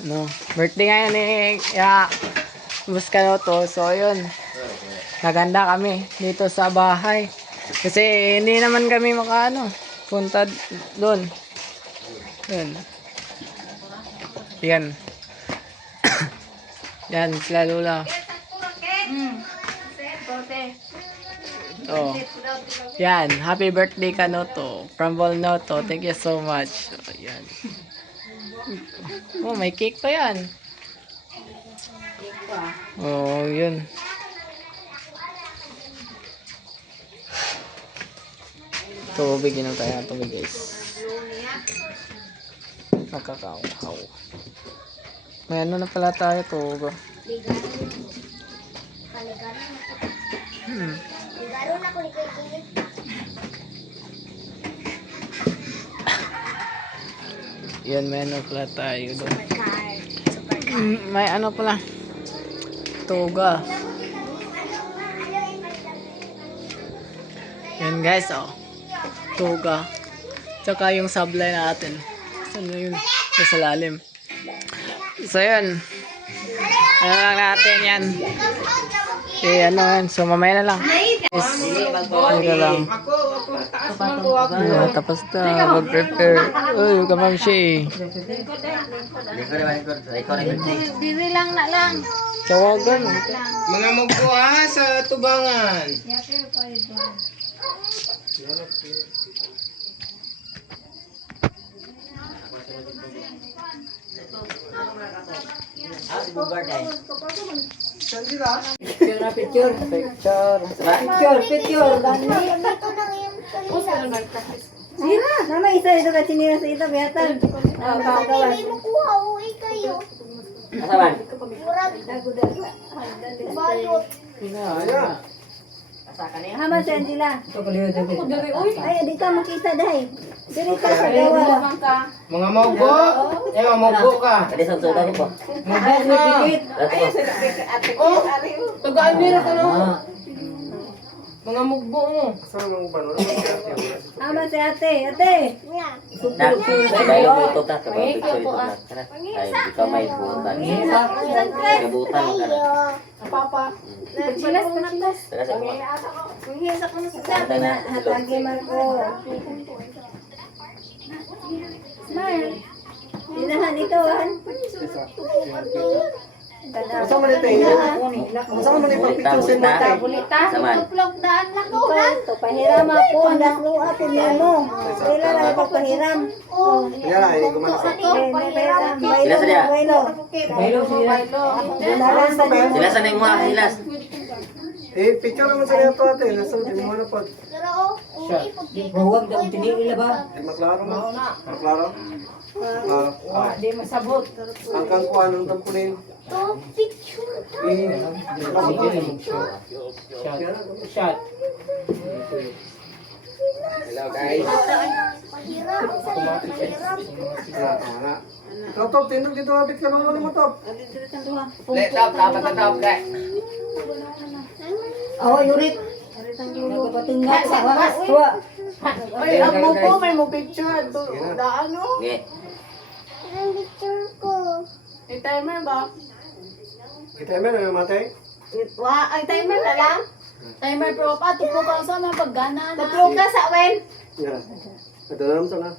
Ano, birthday ngayon ya, Boss Kanoto. So, yun. Naganda kami dito sa bahay. Kasi hindi naman kami punta doon. Yun. Yan. Yan, sila Lula. Oh. Yan, happy birthday Kanoto. From Volnoto. Thank you so much. So, yan. Oh, may cake pa yan. Oh, yun. Tubig, inom tayo ng tubig, guys. Nakakauhaw. May ano na pala tayo, tugo. Yan, may ano pala tayo doon. May ano pala. Tuga. Yan guys, oh. Tuga. Tsaka yung sablay natin. Saan na yun? Sa lalim. So yan. Ano lang natin yan. Okay, ano yan. So mamaya na lang. Yes. Ano lang. Tapos na. Mag-prepare. Uy, kamam siya eh. Diri lang na lang. Tawagan. Mga magbuha sa tubangan. Picture. Sira. Nama isa itu kat sini rasa kita biatan. Kawan. Asaban? Hama si Angela. Ay, di ka makita dahil. Diri ka sa gawa. Mga mogbo. Mga mogbo ka. Tadi sudah ko po. Mogbo ka. Oh, tagaan nila ka no. Mga mogbo mo. Hama si ate. Ate. Nak, bayo mo to ta, picture ito na. Ay, ikaw may butan. May butan ka na. Papa. Chilas ka na. Tara sa mga. Manghisa ko na sa na hatagi man ko. Smile. Dinahan ito han. Asa man ito eh? Asa man ito picture sa mata? Saman. Tuplog daan na ko na. To pahiram ako anak mo ato nimo. Ila na pagpahiram. Oh. Yan ay gumana ka. Sila sa dia. Bailo sila. Dinalan sa niyo. Sila sa ning mga hilas. Eh, picture naman sa niya to ate. Nasa di mo na po. Huwag daw tinigil ba? Maklaro mo. Maklaro. Di masabot. Ang kang kuha ng tampunin. Shot. Hello guys. Ikaw top, tindog dito kapit ka bang mo top? Top, dapat na top guys. Oh, yurit. Nagapatinggal sa wakas. Tuwa. Ay, ang mo po, may mo picture. Daan no? Nge. May timer ba? May timer na yung matay? Ay, timer na lang. Timer pro pa. Tuplo ka sa mga paggana na. Tuplo ka sa wen? Yeah. Ito na naman sana.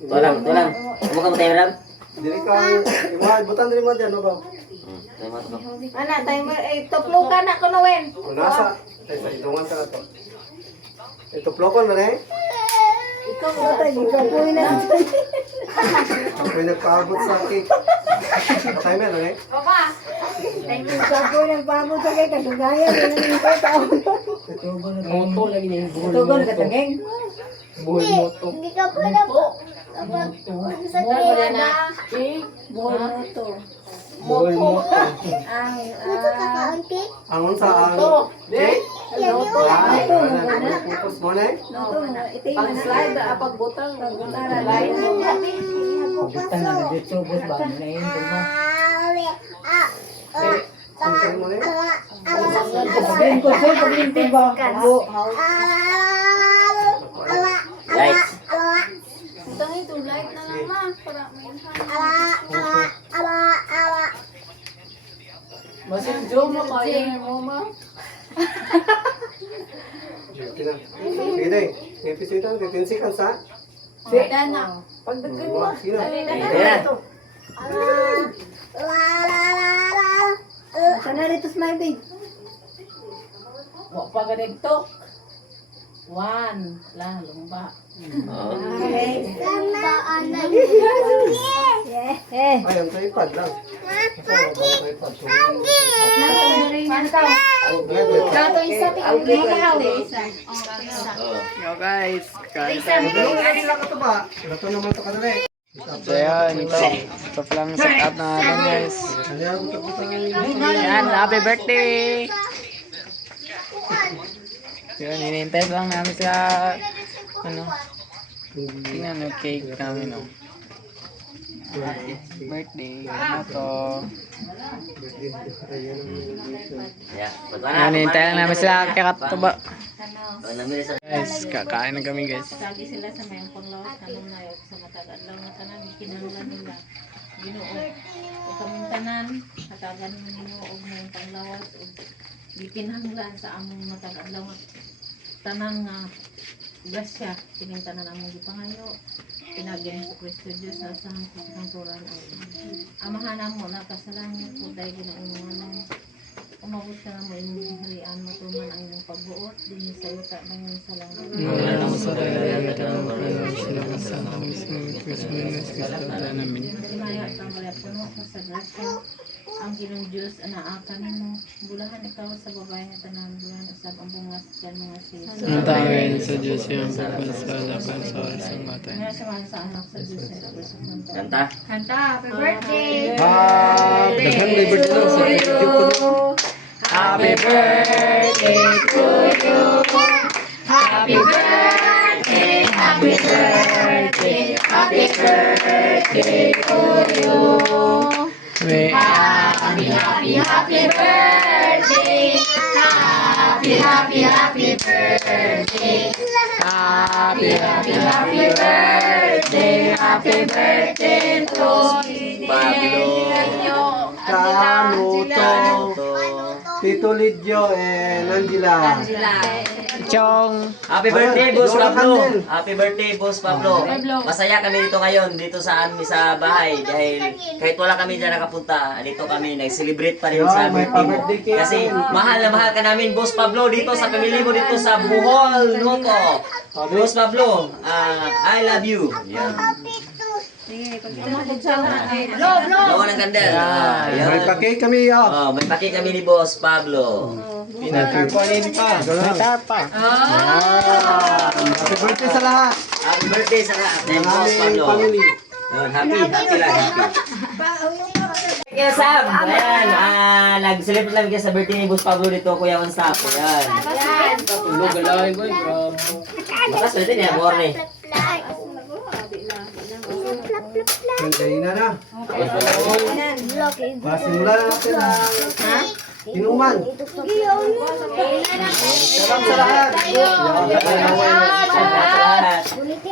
Tulang. Kamu kamu tayo ram? Dili ka, ibutan dili mo dyan, no ba? Ana, timer. Tuplo ka na ko na wen. Nasa, sa idungan ka na to. Ito plokon na eh. Ikaw mo tayo. Ikaw po na. May nagpaabot sa cake. Timer na eh. Ikaw po nagpabot sa kay kasugaya. Ganun ko tao. Moto lagi niya. Tugon ka tageng. Buhay moto. Hindi ka pala po. Sa kaya na. Buhay mo to. Buhay moto. Ang Ito kakaunti. Angon sa ang... Jake? Focus mo na eh. iting na slide pagbutang line Sangkang mo na eh. Lights. Masinjo mo kaya mo ma. Sige day. Ipisitan, titinsikan sa. Dana. Pagdagan mo. Sige na. Ayan. Sana rito Smiley. Wa pa ganito. 1 lang lumba. Oh. Eh. Ay, ang tripod lang. Gato isa tingin mo ka Oh. Yo guys, kain tayo. Ito naman ito kanila eh. So yan, ito lang set up natin guys. Yan, happy birthday! Yun, hinihintay lang namin sa, ano, tingnan yung cake namin, no. Happy birthday, ano to. Yeah. Yan, hinihintay lang namin sila kakatuba. Namili sa Guys, kakain na kami guys. Sabi sila sa mayang panglawas kanong na sa matagal lang na tanan kinahanglan nila. Ginoo. O kaming tanan hatagan mo ninyo og mayang panglawas og gikinahanglan sa among matagal lang tanan nga grasya kining tanan among gipangayo. Pinagyan sa Kristo Diyos sa sahang pagkangturan ay amahan mo na kasalangan po dahil ginaungan umabot ka na mo imong harian matuman ang imong pagbuot din sa yuta ng iyong salamat. Sinaya ka maya puno ka sa grasya ang Ginong Diyos anaakan mo bulahan ikaw sa babae nga tanan bulahan usab ang bungas kan mga sis. Ang tawin sa Diyos yung pagpasalakan sa oras ng matay. Nga samahan sa anak sa Diyos sa Kristo ng kanta. Kanta, happy birthday! Daghang labor din lang sa video ko. Happy birthday to you. Happy birthday, happy birthday, happy birthday to you. Happy, happy, happy birthday. Happy, happy, happy birthday. Happy, happy, happy birthday. Happy birthday to Pablo. Kanuto. Tito Lidjo and Angela. Chong. Happy birthday, Boss Lola Pablo. Candel. Happy birthday, Boss Pablo. Masaya kami dito ngayon, dito sa amin sa bahay. Dahil kahit wala kami dyan nakapunta, dito kami nag-celebrate pa rin sa May birthday mo. pa-birthday cake. Kasi mahal na mahal ka namin, Boss Pablo, dito sa pamilya mo dito sa Bohol, Noto. Boss Pablo, I love you. Yan. Lawan ng kandel. May pa-cake kami ah. Oh, may paki kami ni Boss Pablo. Pinatakunin pa. May tarpa. Happy birthday sa lahat. Happy birthday sa lahat. Ng Boss aming Pablo. family. Yun, happy lang, happy. Kaya Sam, ayan, nag-celebrate lang kayo sa birthday ni Boss Pablo dito, Kuya Wansap. Ayan. Tulog galawin ko. Bakas pwede niya, Borne. Nandiyan na. Pasimula na natin ah. Inuman. Salam sa lahat.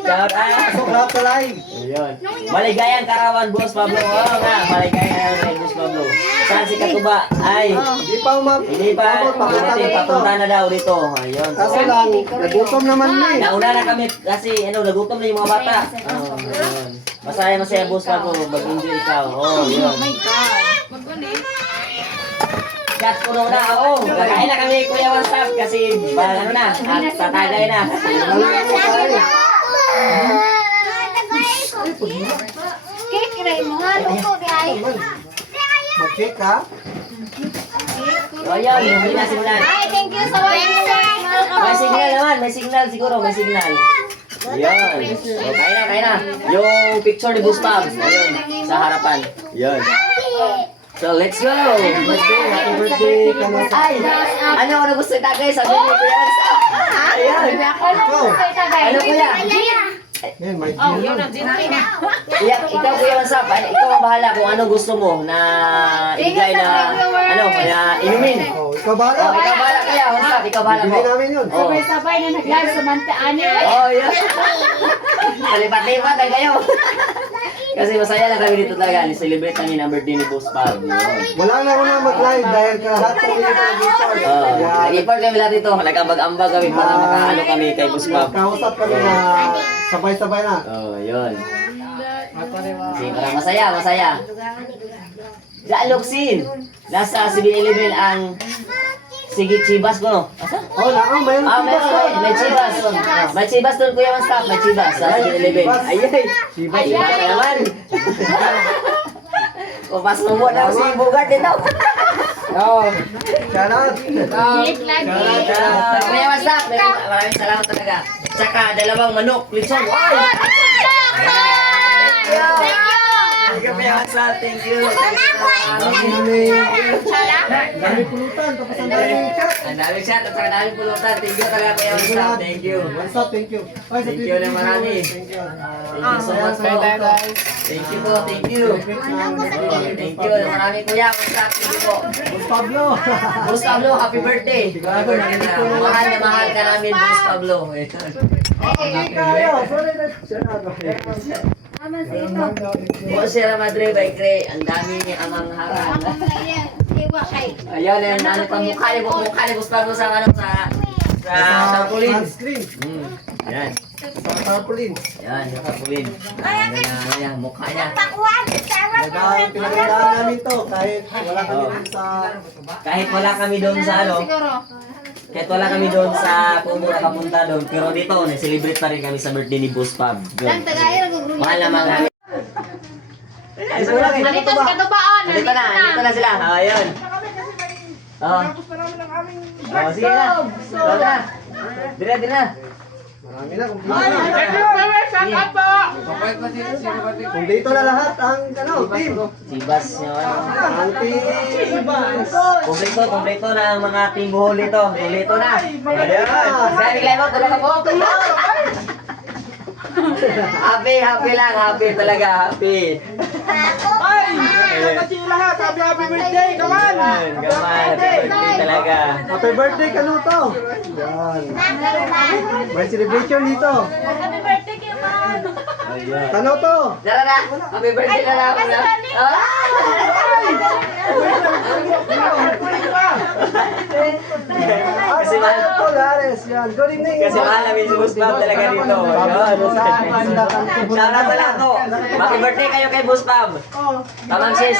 Shout out. Pasok lahat sa live. Ayun. Maligayang karawan, Boss Pablo. Oo nga, maligayang karawan, Boss Pablo. Saan si Katuba? Ay, Hindi pa hindi pa. Papunta na daw dito. Ayun. Kaso lang, nagutom naman ni. Nauna na kami kasi nagutom na yung mga bata. Oh, ayun. Masaya, Boss Pablo. Mag-enjoy ikaw. Oh, yun. Kat puno na ako. Kakain na kami, Kuya Wansap, kasi ano na, at tatagay na. Cake rin mo nga, luto di ay. Mag-cake ha? O yun, hindi na signal. Ay, thank you sa May signal naman, may signal siguro, may signal. Ayun. O, kain na. Yung picture ni Gustav, ayun, sa harapan. Ayun. So, let's go! Happy birthday ka na sa... Ay! Ano ang gusto itagay? Sabi ni Kuya Wansap. Ayun. Ano Kuya? Eh, may gin nun. Ikaw Kuya Wansap, ikaw ang bahala kung anong gusto mo na ibigay na, inumin. Oh, ikaw ba? Oh, ikaw bahala Kuya Wansap, ikaw bahala mo. Bili namin yun. Oh. Sabay na nag-live sa Mantaan eh. Oh, yun. Palipat-lipat ay kayo. Kasi masaya lang kami dito talaga. Ni-celebrate kami ng birthday ni Boss Pab. Yun. Wala na ako na mag-live dahil lahat kami dito nag-report. Nag-report kami lahat dito. Nagkambag-ambag kami para makaano kami kay Boss Pab. Kausap kami na sabay-sabay na. Yun. Kasi parang masaya. Loksin! Nasa 7-Eleven ang Sige Chibas ko, no? Asa? Mayroon May Chibas. May Chibas doon, Kuya Man Staff. May Chibas sa 7-Eleven. Ayay! Chibas ka naman. Pas mo mo daw si Bugart dito. Shoutout! Kuya Man Staff, maraming salamat talaga. Tsaka dalawang manok, lechon. Ay! Kuya Man Staff, thank you. Dami pulutan, tapos ang daming chat. Ang daming chat at ang daming pulutan. Thank you talaga Kuya Man Staff. Thank you. What's up? Thank you. Ay, sa Thank you Twitter, na marami. Thank you. Thank you so much po. Thank you po, thank you. Thank you. Marami Kuya Man Staff. Thank you po. Boss Pablo. Boss Pablo, happy birthday. Happy birthday na. Mahal na mahal ka namin, Boss Pablo. Sorry na. Po Sierra Madre by Gray. Ang dami niya amang harang. Ayan, ang ano pa mukha ni Boss Pablo sa ano sa tarpaulin. Sunscreen. Yan. Sa tarpaulin. Yan, yung tarpaulin. Ayan, mukha niya. Pinagandaan namin to kahit wala kami dun sa... Kahit wala kami doon sa ano, kahit wala kami doon sa kung nakapunta doon, pero dito, celebrate pa rin kami sa birthday ni Boss Pab. Mahal na mahal namin. Dito sa katubaan. Nandito na sila. Ayun. Sige na. Sige na. Dire na. Marami na. Kung dito na lahat ang team. Sibas nyo. Ang team. Kompleto na ang mga team buhol dito. Kompleto na. Ayun. Sige, Clemo, tulog ka po. Happy lang. Happy talaga. Happy. Lahat. Happy birthday. Come on. Happy birthday talaga. Happy birthday, Kanuto. Yan. May celebration dito. Kanuto. Tara na. Happy birthday na naman. Kasi mahal. Lares. Yan. Good evening. Kasi mahal namin si Boss Pab talaga dito. Shoutout sa lahat to. Happy birthday kayo kay Boss Pab. Kamamsi.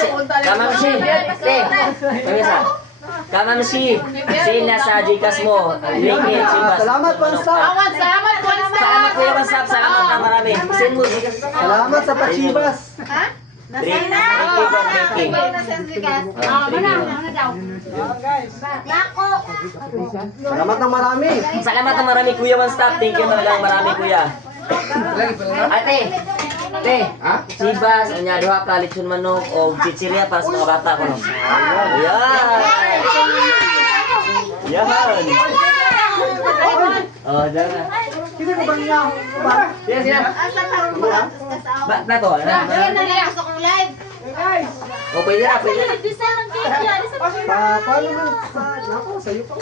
Kamamsi. Sina sa Gcash mo. Ringit. Salamat, Panstaff. Salamat Kuya Man Staff. Salamat na marami. Send mo Gcash. Salamat sa Pachibas. Thank you. Salamat ng marami. Salamat na marami Kuya Man Staff. Thank you talagang marami Kuya. Ate. Sibas, unya duha ka lechon manok o chichirya para sa mga bata ko no. Ayan. Yan. Oh, diyan na. Sino ko ba niya? Sina. Ba to, na. Oh, pwede na. Paano man sa... Nako, sa'yo pa.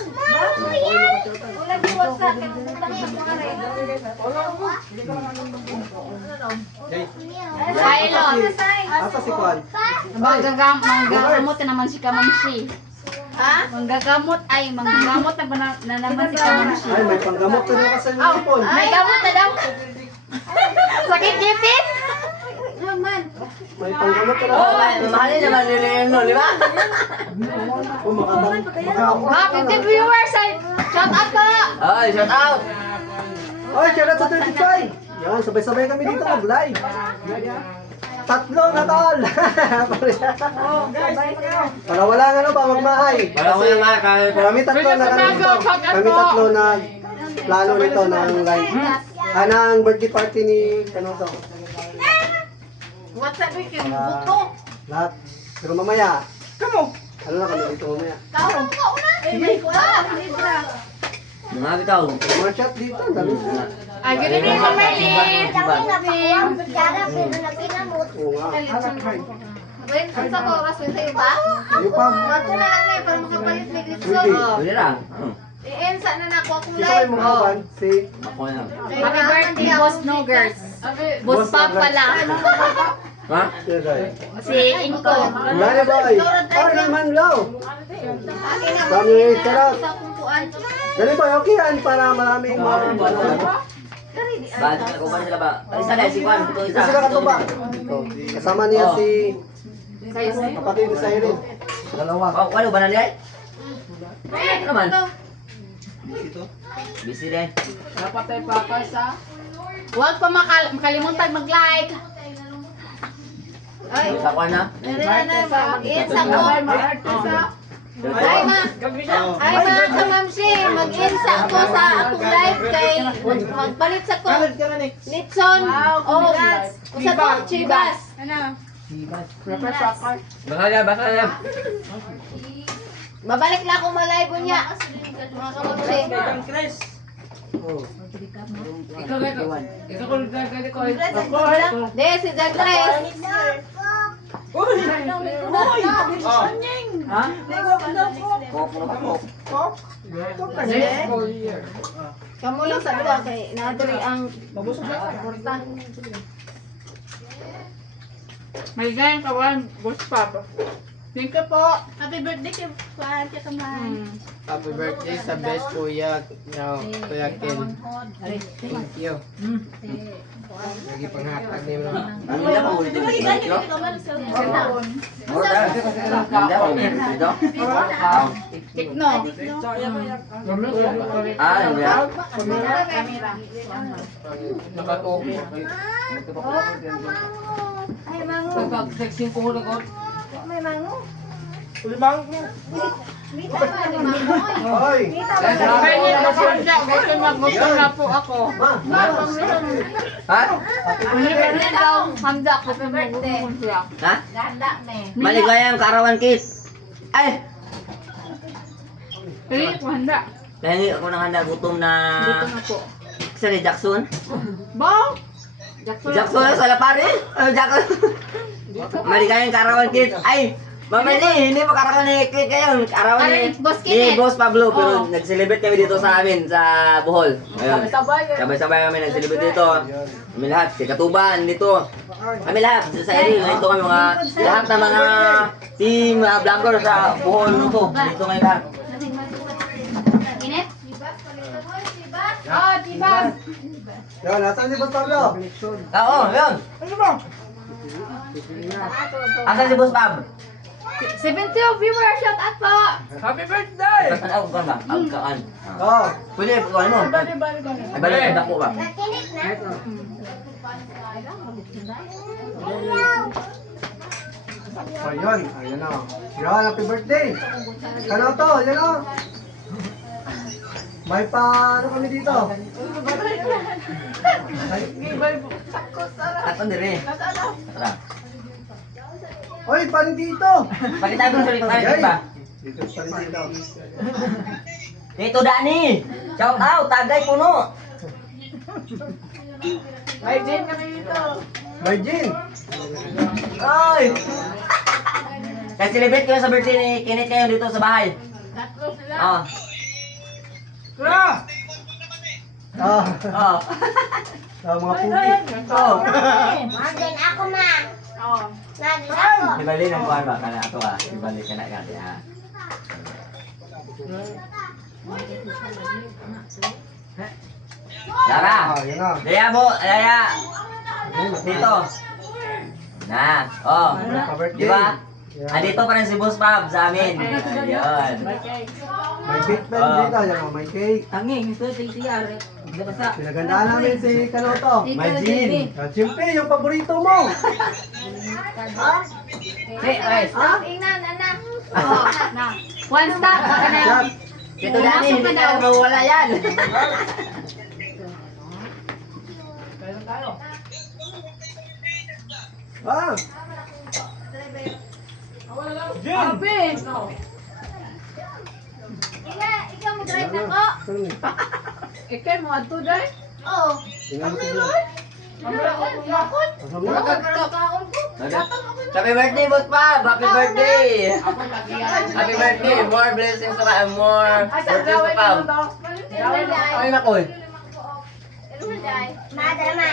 Asa si Kwan? Manggagamot na naman si Kamamsi. Manggagamot na naman si Kamamsi. Ay, may panggamot ka na kasi ng ipon. May gamot na daw. Sakit ngipin? May panggamot ka na. Oh, mahalin naman nila no, di ba? Oh, Ha, 50 viewers ay shout out po. Oh, shout out. Oy, shout out sa 35! Yan, sabay-sabay kami dito mag-live. Tatlo na tol! Para wala nga no ba magmahay. Wala ko yung mga Kami tatlo na kami tatlo na plano nito ng live. Ng birthday party ni Kanuto. What's up with you? Buto. Lahat. Pero mamaya. Ano na kami dito mamaya? mga bitaw. Mga chat dito. Dami. Ay, ganun yung mamali. Oo nga. Wait, ang sa oras mo sa'yo ba? Yung pa. Ako na lang eh, para makapalit may glitson. Pwede lang. I-ensa na ako akong Ito kayo live. mga kawan. Si... Ako na. Happy birthday, Boss Nogers. Boss Pab pala. Ha? Sino tayo? Si Inko. Gani boy. Oh, naman low. Kami sarap. Gani boy, okay yan para maraming Bakit ko ba sila ba? Isa na, si Juan. Ito isa. Kasi nakatuba. Kasama niya si kapatid ni Siren. Dalawa. Oh, ano ba na niya? Ano naman? Busy din. Dapat tayo papasa. Huwag pa makalimutan mag-like. Sa Juan na? Mag-insa ko. Ay mga kamamsi, mag-insa ako sa akong live kay magpalit sa ko. Nitson o sa to, Chivas. Baka niya. Babalik na akong malive niya. Mga kamamsi. De, si John Chris. Kamu lang sa dua kay nadiri ang porta. May ganyan ka, Juan. Boss Papa. Thank you po. Happy birthday kay Juan Kakaman. Happy birthday sa best kuya. No, Kuya Ken. Thank you. Lagi panghatag niyo mo. Ano niya pa ulit? Tikno. Ah, ano yan? Nakatoke. Ay mango. Sexy ko na ko. May mango. Mita ba ni mango? Hoy. Pwede na po siya. Gusto maggusto na po ako. Ha? Hindi daw handa ko sa maggusto siya. Ha? Ganda me. Maligayang Karawan Kids. Ay! Hindi ko handa. Nahingi ako ng handa gutom na... Dito na po. Isa ni Jackson? Bong! Jackson na sa lapari? Jackson? Maligayang Karawan Kids. Ay! Mama hindi pa Karawan ni Kit kayo. Karawan ni Boss ni Kit. Boss Pablo. Pero nag-celebrate kami dito sa amin, sa Bohol. Ayun. Sabay-sabay kami nag-celebrate dito. Kami lahat, si Katuban dito. Kami lahat, sa Eri, dito kami mga, lahat ng mga team vlogger sa Bohol dito. Dito kami lahat. Init? Oh, Tibas! Yan, nasan si Boss Pablo? Oo, yun. Asan si Boss Pab? 70 viewers, shout out po! Happy birthday! Saan ako ba? Agkaan. Oh. Pwede, ano mo? Ay, balik ang dako ba? So yun, ayun na. Yan, happy birthday. Kano to, yan o. May pa, ano kami dito? Ay, Ato dire. Tara. oy, parin dito. Pakita mo sa likod tayo, ba? Dito, parin dito. Dito, Dani! Shout out, tagay puno! May gin kami dito. Virgin. Oy! Kasi celebrate ko sa birthday ni Kenneth ngayon dito sa bahay. Tatlo sila. Oh. Ah. Oh. Ah, mga pugi. Oh. Magin ako ma! Oh. Magin ako! Ibalik ng kuhan ba? Kana ato ah. Ibalik ka na gati ah. Lara! Ah, yan na. Daya mo! Daya! Dito! Na! Oh! Nagpa-birthday. Di ba? Yan. Andito pa rin si Boss Pab sa amin. Ayun. May cake pa rin dito. Yan o, may cake. Pinagandaan namin si Kanoto. May gin. Ah, siyempre, yung paborito mo. Ingnan, anak! One stop. Yan. Dito Dani, hindi ka mawala yan. Ah, Happy! Ikaw mag-drive na ko? saan ni? Ikay mo ato dahil? Oo. Tingnan mo siya. Bakit? Kasama mo? Kaon ko. Happy birthday, Boss Pab! Happy birthday! Happy birthday! More blessings sa ka, more birthdays sa Pab. Ay, nakoy. Madama.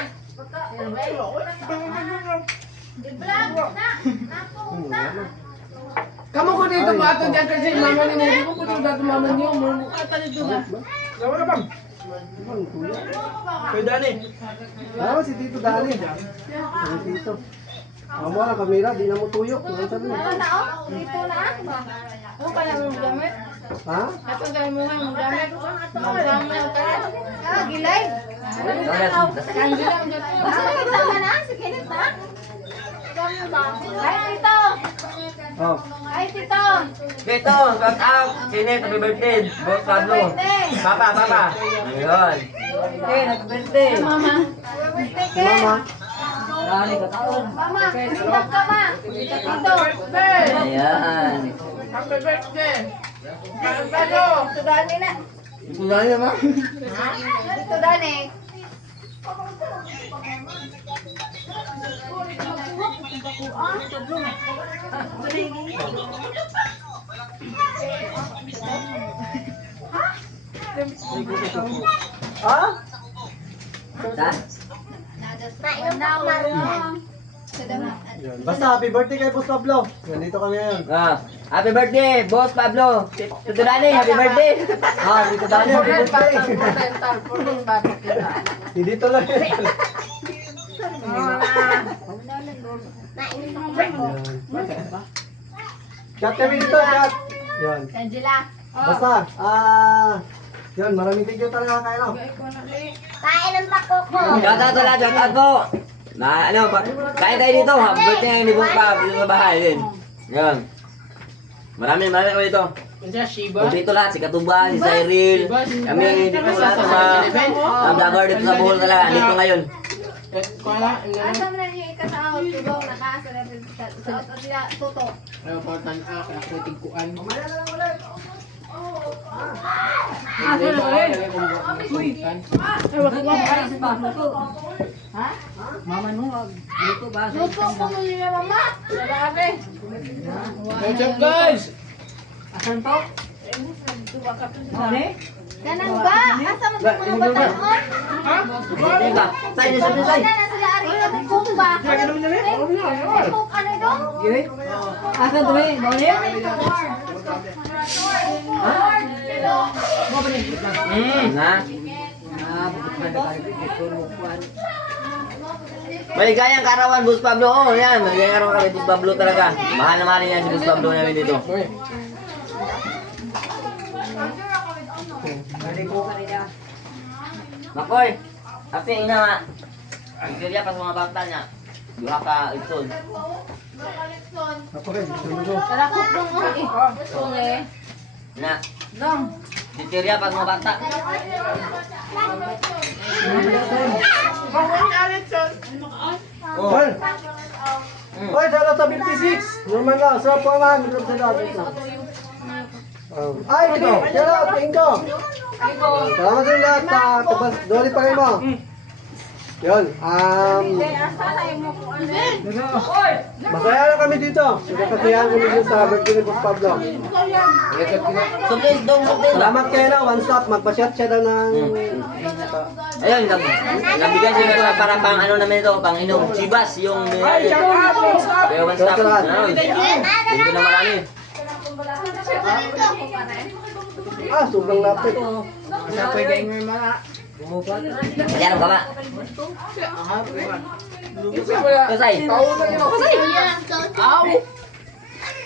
Kamu ko dito ba ito dyan kasi mama ni mo? Di ko dito dito mama niyo. Ata dito ba? Kay Dani. Ah, si Tito Dani. Si Tito. Amo lang kamera, di na mo tuyok. Ano sabi mo? Dito na. Ano kaya mo gamit? Ha? Ato kaya mo nga gamit. Magdamay tayo. Gilay. Kanji lang dyan. Tama na, sige na. Ay, Tito! Oh. Ay, Tito! Dito, shout out. Sine, happy birthday. Boss Pablo. Papa. Ayun. Mama. Si Mama. Mama, sinak ka ma. Tito. Ayan. Happy birthday! Tito Dani na. Tito Dani naman. Tito Dani. Ha? Ta? Yan. Basta happy birthday kay Boss Pablo. Nandito kami ngayon. Happy birthday, Boss Pablo. Tito Dani, happy birthday. Ah, Tito Dani, happy birthday. Hindi to lang. Chat kami dito, chat. Yan. Angela. Basta, yan, maraming thank you talaga kay ano. Kain ng bako ko. Shout out ulit, shout out po. Na ano, kain tayo dito. Happy birthday ngayon ni Boss Pab dito sa bahay din. Yan. Maraming ko dito. Diyan, Shiba. Dito lahat, si Katuba, si Cyril. Kami dito lahat sa vlogger dito sa Bohol talaga. Dito ngayon. Asam na niya ikasaot. Tugo, nakasa na sa sila tuto. Ayaw pa tan ako, ako tigkuan. Luto ko mo niya mama. Grabe. What's up guys? Ganang ba? Asa mo ko mo ba taon? Teka, say, say. Wala na sila ari ka kung ba. Kung ano dong? Asa to eh? Boleh? Na. Maligayang karawan, Boss Pablo. Oh, yan. Maligayang karawan kami, Boss Pablo talaga. Mahal na mahal yan si Boss Pablo namin dito. Makoy, kasi ina nga. Ang kaya pa sa mga bata niya. Duha ka itson. Ako rin, gusto mo. Tarakot dong Sule. Na, Dong. titirya pa sa mga bata. Oh. Hoy! Hoy, dala sa 56! Normal lang, sa pangalan, meron sa dati lang. Ay, ito! Shout out, Ingo! Salamat sa lahat sa tabas. Dori pa rin mo. Yun, masaya lang kami dito. Nagkakasiyahan kami dito sa birthday ni Boss Pablo. So please, dong, Salamat kayo na, one stop. Magpa-shot siya daw ng... ayun, nabigyan siya para pang ano namin ito, pang inom. Chivas, yung... Kaya one stop. Thank you na marami. Ah, sobrang lapit. Ayan, ka ba? Kasay.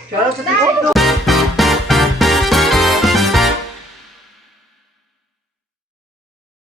Shout out sa TikTok.